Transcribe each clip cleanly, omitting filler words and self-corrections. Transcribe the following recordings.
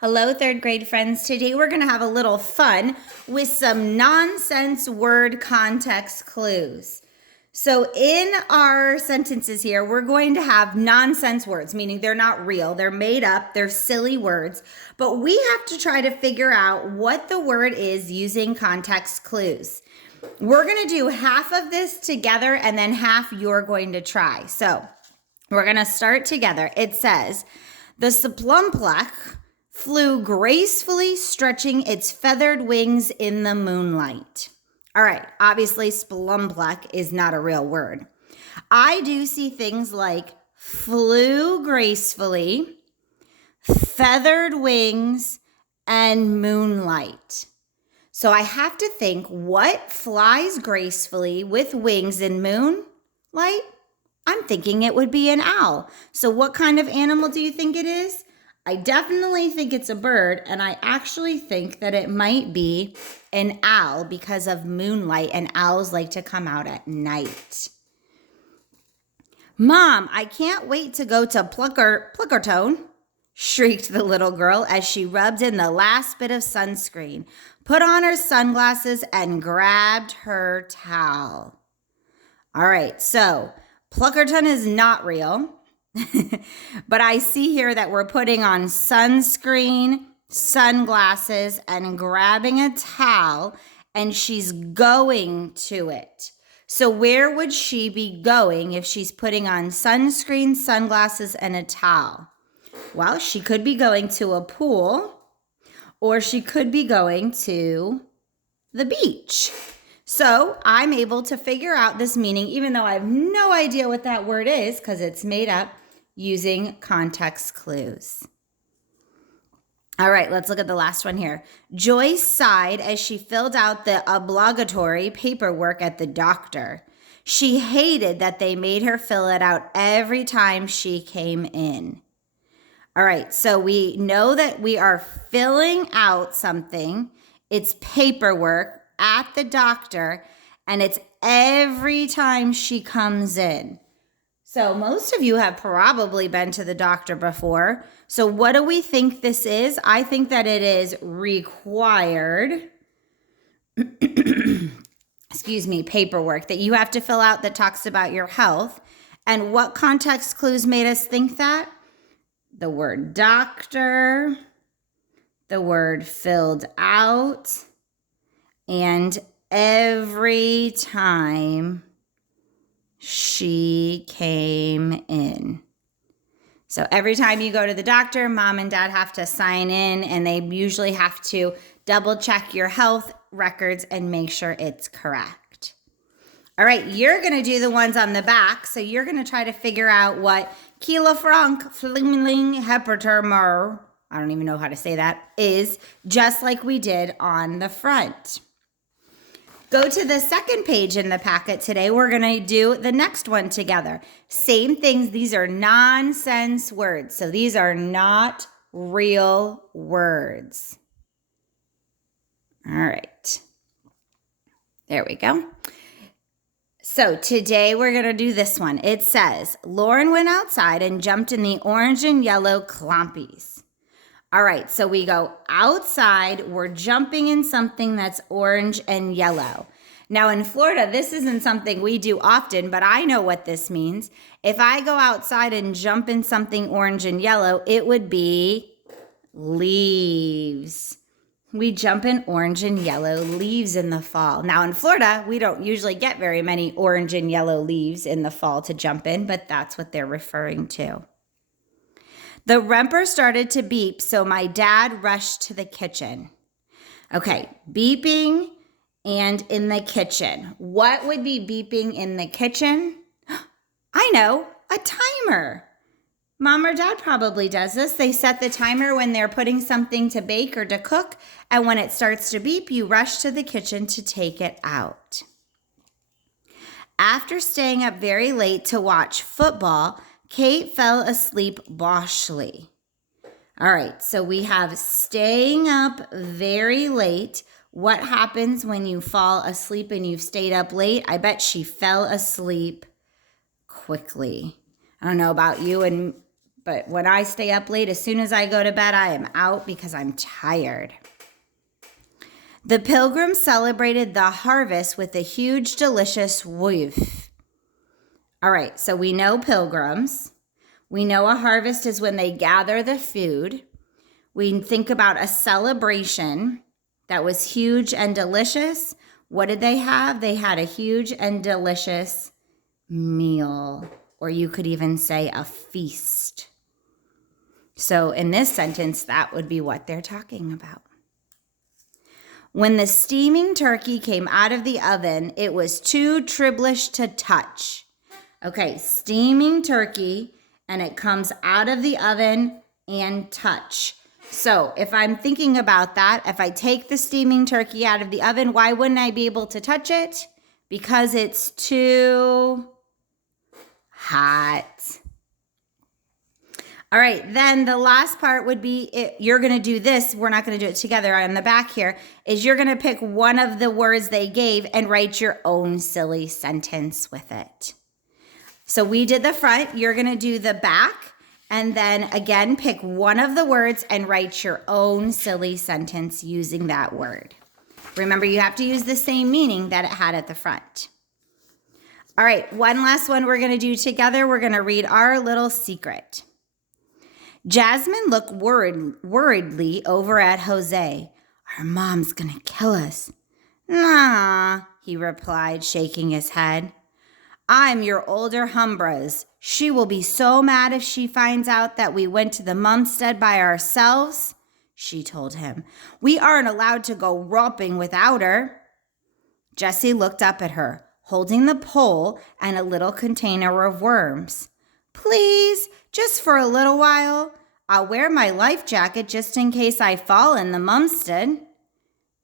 Hello, third grade friends. Today we're going to have a little fun with some nonsense word context clues. So in our sentences here, we're going to have nonsense words, meaning they're not real, they're made up, they're silly words, but we have to try to figure out what the word is using context clues. We're going to do half of this together and then half you're going to try. So we're going to start together. It says, the Splumplech flew gracefully, stretching its feathered wings in the moonlight. All right, obviously Splumplech is not a real word. I do see things like flew gracefully, feathered wings, and moonlight. So I have to think, what flies gracefully with wings in moonlight? I'm thinking it would be an owl. So what kind of animal do you think it is? I definitely think it's a bird, and I actually think that it might be an owl because of moonlight, and owls like to come out at night. Mom, I can't wait to go to Pluckertone, shrieked the little girl as she rubbed in the last bit of sunscreen, put on her sunglasses, and grabbed her towel. All right, so Pluckerton is not real. But I see here that we're putting on sunscreen, sunglasses, and grabbing a towel, and she's going to it. So where would she be going if she's putting on sunscreen, sunglasses, and a towel? Well, she could be going to a pool, or she could be going to the beach. So I'm able to figure out this meaning, even though I have no idea what that word is because it's made up, using context clues. All right, let's look at the last one here. Joyce sighed as she filled out the obligatory paperwork at the doctor. She hated that they made her fill it out every time she came in. All right, so we know that we are filling out something. It's paperwork at the doctor, and it's every time she comes in. So most of you have probably been to the doctor before. So what do we think this is? I think that it is required, paperwork that you have to fill out that talks about your health. And what context clues made us think that? The word doctor, the word filled out, and every time she came in. So every time you go to the doctor, mom and dad have to sign in, and they usually have to double check your health records and make sure it's correct. All right, you're going to do the ones on the back. So you're going to try to figure out what Kilafranc Flimling Heppertermer, I don't even know how to say that, is, just like we did on the front. Go to the second page in the packet today. We're going to do the next one together. Same things. These are nonsense words. So these are not real words. All right. There we go. So today we're going to do this one. It says, Lauren went outside and jumped in the orange and yellow clompies. All right, so we go outside, we're jumping in something that's orange and yellow. Now in Florida, this isn't something we do often, but I know what this means. If I go outside and jump in something orange and yellow, it would be leaves. We jump in orange and yellow leaves in the fall. Now in Florida, we don't usually get very many orange and yellow leaves in the fall to jump in, but that's what they're referring to. The rumper started to beep, so my dad rushed to the kitchen. Okay, beeping and in the kitchen. What would be beeping in the kitchen? I know, a timer. Mom or dad probably does this. They set the timer when they're putting something to bake or to cook, and when it starts to beep, you rush to the kitchen to take it out. After staying up very late to watch football, Kate fell asleep boshly. All right, so we have staying up very late. What happens when you fall asleep and you've stayed up late? I bet she fell asleep quickly. I don't know about you and But when I stay up late, as soon as I go to bed, I am out because I'm tired. The pilgrims celebrated the harvest with a huge, delicious woof. All right, so we know pilgrims. We know a harvest is when they gather the food. We think about a celebration that was huge and delicious. What did they have? They had a huge and delicious meal, or you could even say a feast. So in this sentence, that would be what they're talking about. When the steaming turkey came out of the oven, it was too tribblish to touch. Okay, steaming turkey, and it comes out of the oven and touch. So if I'm thinking about that, if I take the steaming turkey out of the oven, why wouldn't I be able to touch it? Because it's too hot. All right, then the last part would be, you're going to do this. We're not going to do it together on the back here, is you're going to pick one of the words they gave and write your own silly sentence with it. So we did the front, you're going to do the back, and then again, pick one of the words and write your own silly sentence using that word. Remember, you have to use the same meaning that it had at the front. All right, one last one we're going to do together. We're going to read our little secret. Jasmine looked worriedly over at Jose. Our mom's going to kill us. Nah, he replied, shaking his head. I'm your older Humbras. She will be so mad if she finds out that we went to the Mumstead by ourselves, she told him. We aren't allowed to go romping without her. Jessie looked up at her, holding the pole and a little container of worms. Please, just for a little while. I'll wear my life jacket just in case I fall in the Mumstead.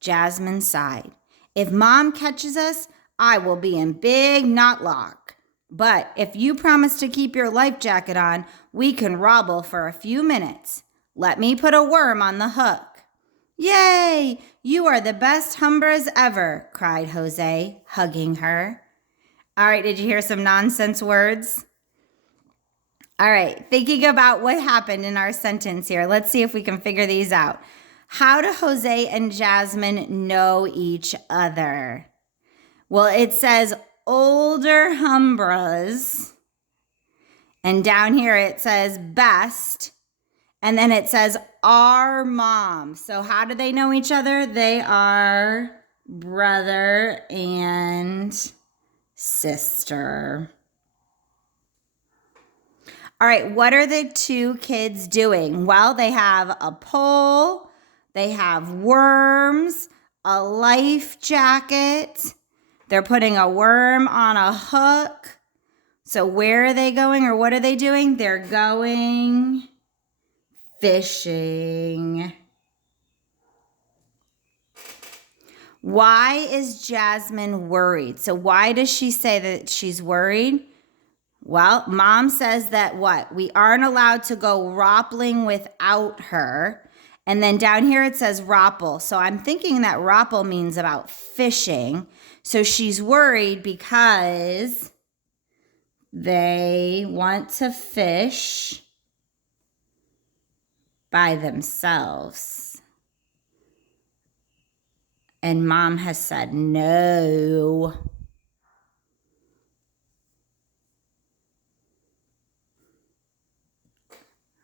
Jasmine sighed. If Mom catches us, I will be in big knotlock. But if you promise to keep your life jacket on, we can robble for a few minutes. Let me put a worm on the hook. Yay! You are the best Humbras ever, cried Jose, hugging her. All right, did you hear some nonsense words? All right, thinking about what happened in our sentence here. Let's see if we can figure these out. How do Jose and Jasmine know each other? Well, it says older Humbras. And down here it says best. And then it says our mom. So how do they know each other? They are brother and sister. All right, what are the two kids doing? Well, they have a pole, they have worms, a life jacket. They're putting a worm on a hook. So where are they going, or what are they doing? They're going fishing. Why is Jasmine worried? So why does she say that she's worried? Well, Mom says that what? We aren't allowed to go roppling without her. And then down here it says ropple. So I'm thinking that ropple means about fishing. So she's worried because they want to fish by themselves. And Mom has said no.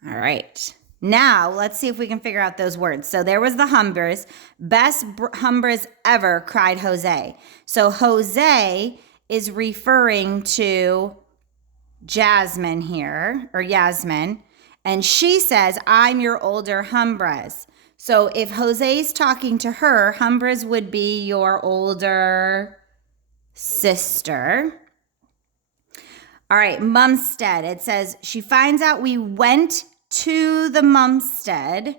All right. Now, let's see if we can figure out those words. So there was the Humbras. Best Humbras ever, cried Jose. So Jose is referring to Jasmine here, or Yasmin. And she says, I'm your older Humbras. So if Jose's talking to her, Humbras would be your older sister. All right, Mumstead. It says, she finds out we went to the Mumstead.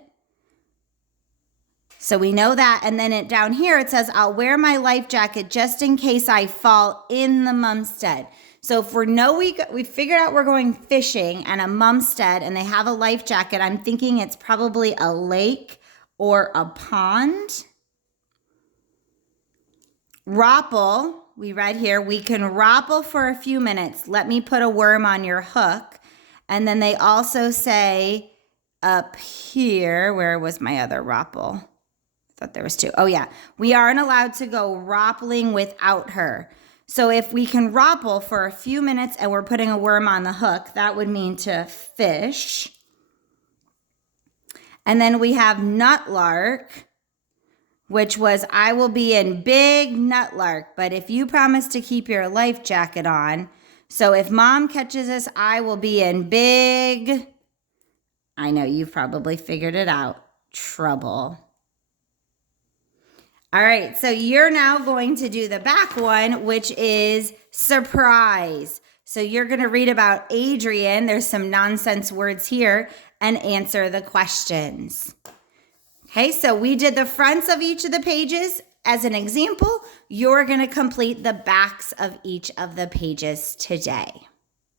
So we know that. And then down here it says, I'll wear my life jacket just in case I fall in the Mumstead. So if we figured out we're going fishing and a Mumstead and they have a life jacket, I'm thinking it's probably a lake or a pond. Ropple, we read here, we can ropple for a few minutes. Let me put a worm on your hook. And then they also say up here, where was my other Ropple? I thought there was two. Oh yeah, we aren't allowed to go roppling without her. So if we can ropple for a few minutes and we're putting a worm on the hook, that would mean to fish. And then we have nutlark, which was I will be in big nutlark, but if you promise to keep your life jacket on. So if mom catches us, I will be in big, I know you've probably figured it out, trouble. All right, so you're now going to do the back one, which is surprise. So you're going to read about Adrian. There's some nonsense words here and answer the questions. Okay, so we did the fronts of each of the pages. As an example, you're going to complete the backs of each of the pages today.